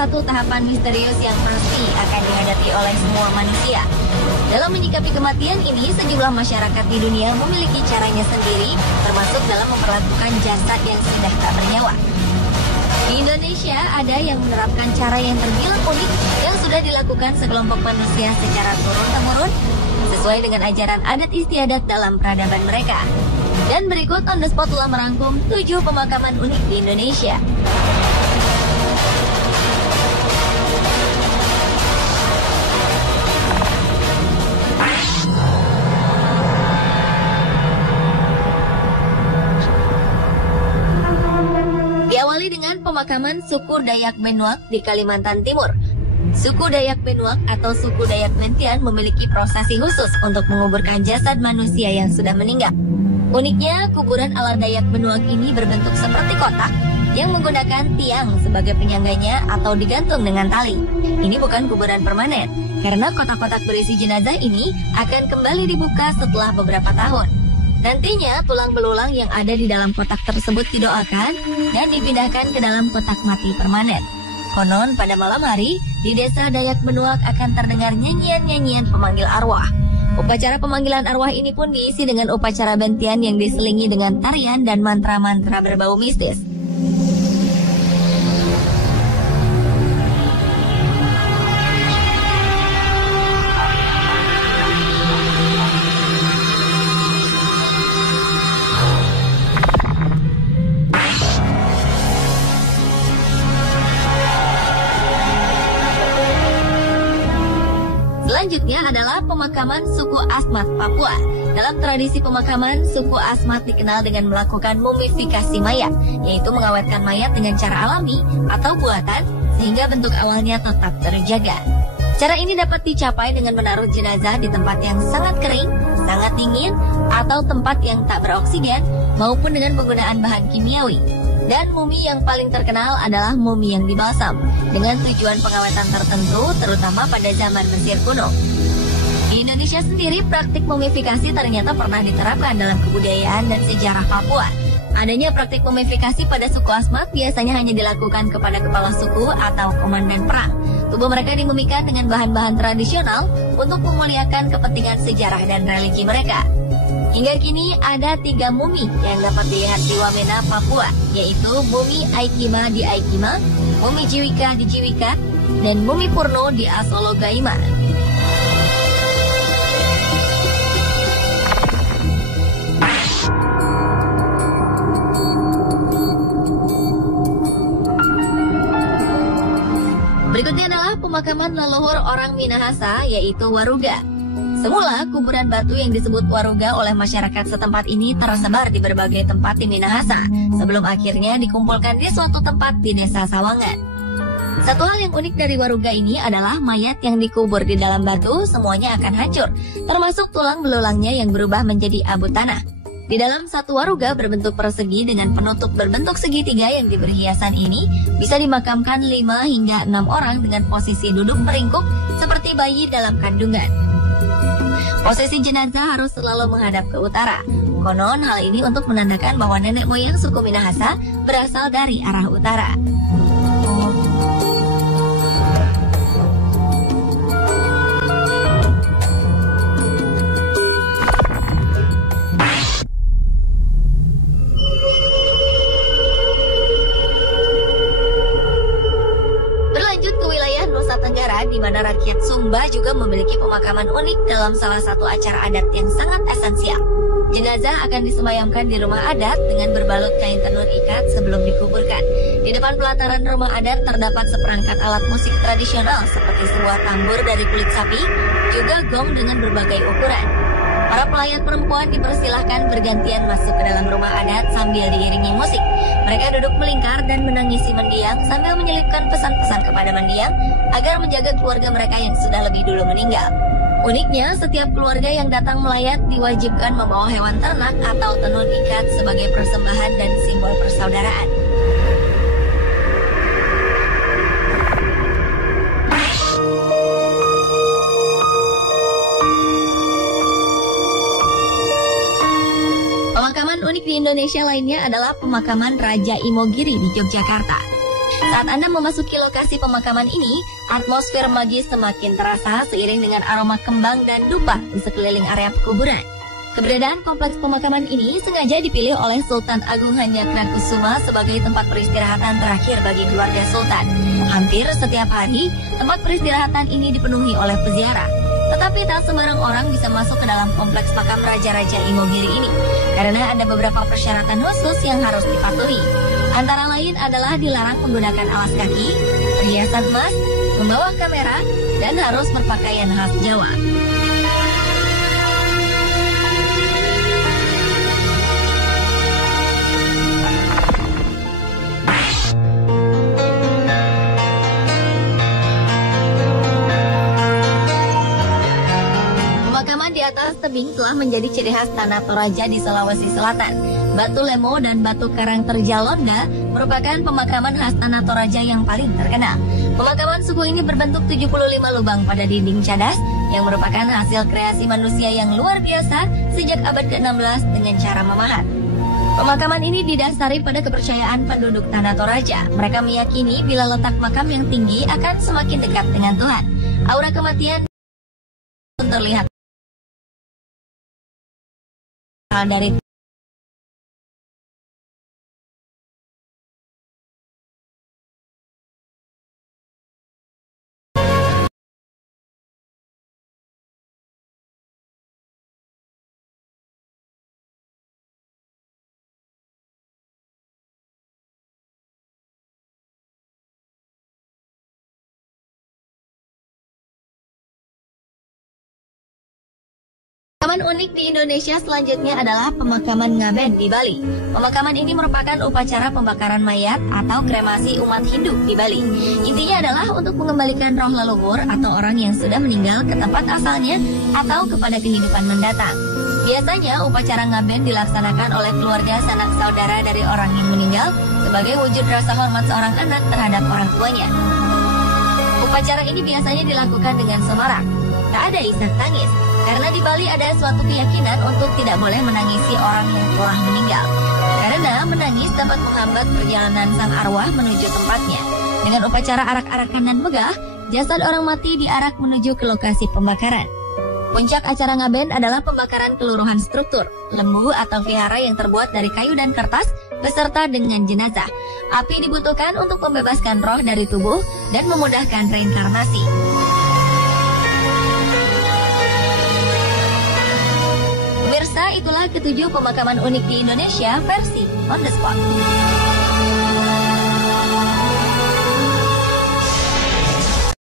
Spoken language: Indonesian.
satu tahapan misterius yang pasti akan dihadapi oleh semua manusia. Dalam menyikapi kematian ini, sejumlah masyarakat di dunia memiliki caranya sendiri, termasuk dalam memperlakukan jasad yang sudah tak bernyawa. Di Indonesia, ada yang menerapkan cara yang terbilang unik yang sudah dilakukan sekelompok manusia secara turun-temurun, sesuai dengan ajaran adat istiadat dalam peradaban mereka. Dan berikut On The Spot telah merangkum 7 pemakaman unik di Indonesia. Diawali dengan pemakaman suku Dayak Benuak di Kalimantan Timur. Suku Dayak Benuak atau suku Dayak Mentian memiliki prosesi khusus untuk menguburkan jasad manusia yang sudah meninggal. Uniknya, kuburan ala Dayak Benuak ini berbentuk seperti kotak yang menggunakan tiang sebagai penyangganya atau digantung dengan tali. Ini bukan kuburan permanen, karena kotak-kotak berisi jenazah ini akan kembali dibuka setelah beberapa tahun. Nantinya, tulang belulang yang ada di dalam kotak tersebut didoakan dan dipindahkan ke dalam kotak mati permanen. Konon, pada malam hari, di desa Dayak Benuak akan terdengar nyanyian-nyanyian pemanggil arwah. Upacara pemanggilan arwah ini pun diisi dengan upacara bentian yang diselingi dengan tarian dan mantra-mantra berbau mistis. Selanjutnya adalah pemakaman suku Asmat, Papua. Dalam tradisi pemakaman, suku Asmat dikenal dengan melakukan mumifikasi mayat, yaitu mengawetkan mayat dengan cara alami atau buatan, sehingga bentuk awalnya tetap terjaga. Cara ini dapat dicapai dengan menaruh jenazah di tempat yang sangat kering, sangat dingin, atau tempat yang tak beroksigen, maupun dengan penggunaan bahan kimiawi. Dan mumi yang paling terkenal adalah mumi yang dibalsam, dengan tujuan pengawetan tertentu, terutama pada zaman Mesir kuno. Di Indonesia sendiri, praktik mumifikasi ternyata pernah diterapkan dalam kebudayaan dan sejarah Papua. Adanya praktik mumifikasi pada suku Asmat biasanya hanya dilakukan kepada kepala suku atau komandan perang. Tubuh mereka dimumikan dengan bahan-bahan tradisional untuk memuliakan kepentingan sejarah dan religi mereka. Hingga kini ada 3 mumi yang dapat dilihat di Wamena, Papua, yaitu mumi Aikima di Aikima, mumi Jiwika di Jiwika, dan mumi Purno di Asolo Gaima. Berikutnya adalah pemakaman leluhur orang Minahasa, yaitu Waruga. Semula, kuburan batu yang disebut Waruga oleh masyarakat setempat ini tersebar di berbagai tempat di Minahasa, sebelum akhirnya dikumpulkan di suatu tempat di desa Sawangan. Satu hal yang unik dari Waruga ini adalah mayat yang dikubur di dalam batu semuanya akan hancur, termasuk tulang belulangnya yang berubah menjadi abu tanah. Di dalam satu waruga berbentuk persegi dengan penutup berbentuk segitiga yang diberi hiasan ini, bisa dimakamkan 5 hingga 6 orang dengan posisi duduk meringkuk seperti bayi dalam kandungan. Posisi jenazah harus selalu menghadap ke utara. Konon hal ini untuk menandakan bahwa nenek moyang suku Minahasa berasal dari arah utara. Di mana rakyat Sumba juga memiliki pemakaman unik dalam salah satu acara adat yang sangat esensial. Jenazah akan disemayamkan di rumah adat dengan berbalut kain tenun ikat sebelum dikuburkan. Di depan pelataran rumah adat terdapat seperangkat alat musik tradisional seperti sebuah tambur dari kulit sapi, juga gong dengan berbagai ukuran. Para pelayat perempuan dipersilahkan bergantian masuk ke dalam rumah adat sambil diiringi musik. Mereka duduk melingkar dan menangisi mendiang sambil menyelipkan pesan-pesan kepada mendiang agar menjaga keluarga mereka yang sudah lebih dulu meninggal. Uniknya, setiap keluarga yang datang melayat diwajibkan membawa hewan ternak atau tenun ikat sebagai persembahan dan simbol persaudaraan. Pemakaman unik di Indonesia lainnya adalah pemakaman Raja Imogiri di Yogyakarta. Saat Anda memasuki lokasi pemakaman ini, atmosfer magis semakin terasa seiring dengan aroma kembang dan dupa di sekeliling area pekuburan. Keberadaan kompleks pemakaman ini sengaja dipilih oleh Sultan Agung Hanyakrankusuma sebagai tempat peristirahatan terakhir bagi keluarga Sultan. Hampir setiap hari, tempat peristirahatan ini dipenuhi oleh peziarah. Tetapi tak sembarang orang bisa masuk ke dalam kompleks makam Raja-Raja Imogiri ini, karena ada beberapa persyaratan khusus yang harus dipatuhi. Antara lain adalah dilarang menggunakan alas kaki, perhiasan emas, membawa kamera, dan harus berpakaian khas Jawa. Pemakaman di atas tebing telah menjadi ciri khas Tanah Toraja di Sulawesi Selatan. Batu Lemo dan Batu Karang Terjalonga merupakan pemakaman khas Tanah Toraja yang paling terkenal. Pemakaman suku ini berbentuk 75 lubang pada dinding cadas yang merupakan hasil kreasi manusia yang luar biasa sejak abad ke-16 dengan cara memahat. Pemakaman ini didasari pada kepercayaan penduduk Tanah Toraja. Mereka meyakini bila letak makam yang tinggi akan semakin dekat dengan Tuhan. Aura kematian terlihat dari Pemakaman unik di Indonesia selanjutnya adalah pemakaman Ngaben di Bali. Pemakaman ini merupakan upacara pembakaran mayat atau kremasi umat Hindu di Bali. Intinya adalah untuk mengembalikan roh leluhur atau orang yang sudah meninggal ke tempat asalnya atau kepada kehidupan mendatang. Biasanya upacara Ngaben dilaksanakan oleh keluarga sanak saudara dari orang yang meninggal sebagai wujud rasa hormat seorang anak terhadap orang tuanya. Upacara ini biasanya dilakukan dengan semarak. Tak ada isak tangis, karena di Bali ada suatu keyakinan untuk tidak boleh menangisi orang yang telah meninggal. Karena menangis dapat menghambat perjalanan sang arwah menuju tempatnya. Dengan upacara arak-arakan dan megah, jasad orang mati diarak menuju ke lokasi pembakaran. Puncak acara Ngaben adalah pembakaran keluruhan struktur, lembu atau vihara yang terbuat dari kayu dan kertas, beserta dengan jenazah. Api dibutuhkan untuk membebaskan roh dari tubuh dan memudahkan reinkarnasi. Pemirsa, itulah ketujuh pemakaman unik di Indonesia versi On The Spot.